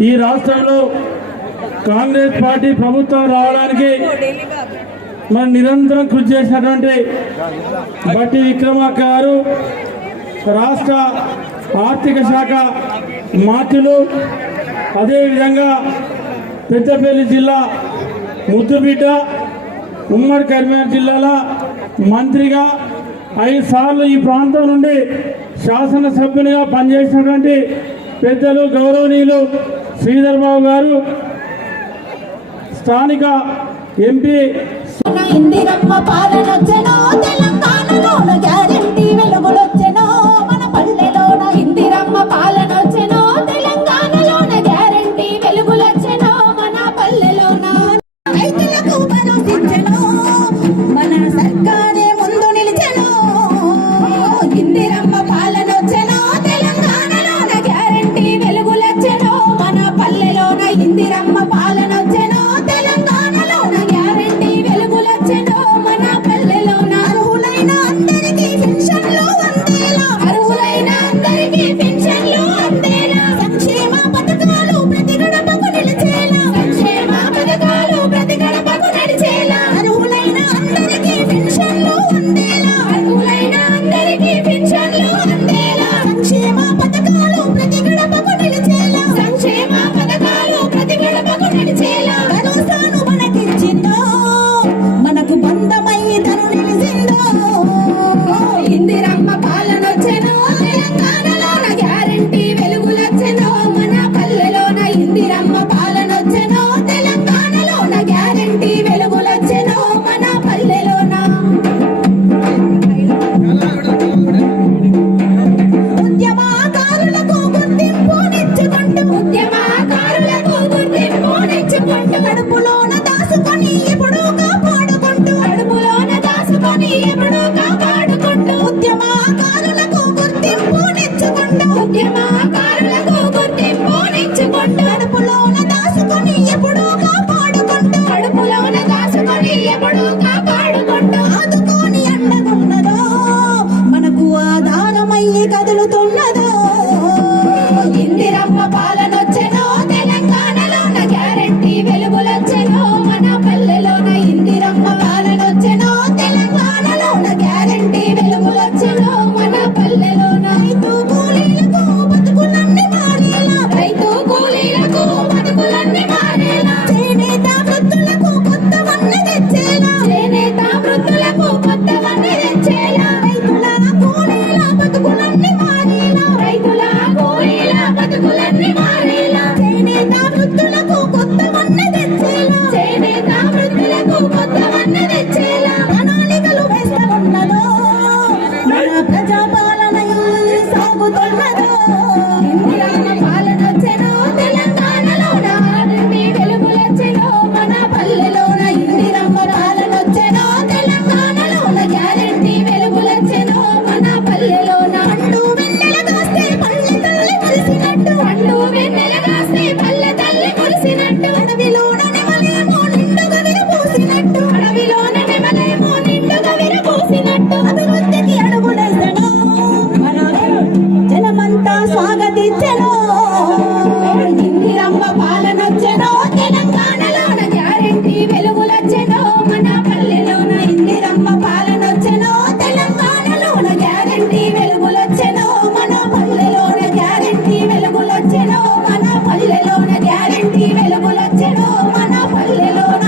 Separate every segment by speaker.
Speaker 1: ఈ రాష్ట్రంలో కాంగ్రెస్ పార్టీ ప్రభుత్వం రావడానికి మనం నిరంతరం కృషి చేసినటువంటి బట్టి విక్రమార్క గారు రాష్ట్ర ఆర్థిక శాఖ మాతులు అదేవిధంగా పెద్దపల్లి జిల్లా ముద్దుబిడ్డ ఉమ్మడి కరీంనగర్ జిల్లాల మంత్రిగా ఐదు సార్లు ఈ ప్రాంతం నుండి శాసనసభ్యునిగా పనిచేసినటువంటి పెద్దలు గౌరవనీయులు శ్రీధర్బాబు గారు స్థానిక ఎంపీ
Speaker 2: స్వాగతించెను. ఇందిరమ్మ పాలనొచ్చెను. తెలంగాణలోన గ్యారెంటీ వెలుగులొచ్చెను. మన పల్లెలోన ఇందిరమ్మ పాలనొచ్చెను. తెలంగాణలోన గ్యారెంటీ వెలుగులొచ్చెను. మన పల్లెలోన గ్యారెంటీ వెలుగులొచ్చెను. మన పల్లెలోన గ్యారెంటీ వెలుగులొచ్చెను. మన పల్లెలోన.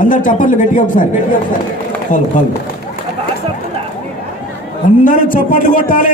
Speaker 3: అందరు చప్పట్లు గట్టిగా ఒకసారి. గట్టిగా ఒకసారి. అందరూ చప్పట్లు కొట్టాలి.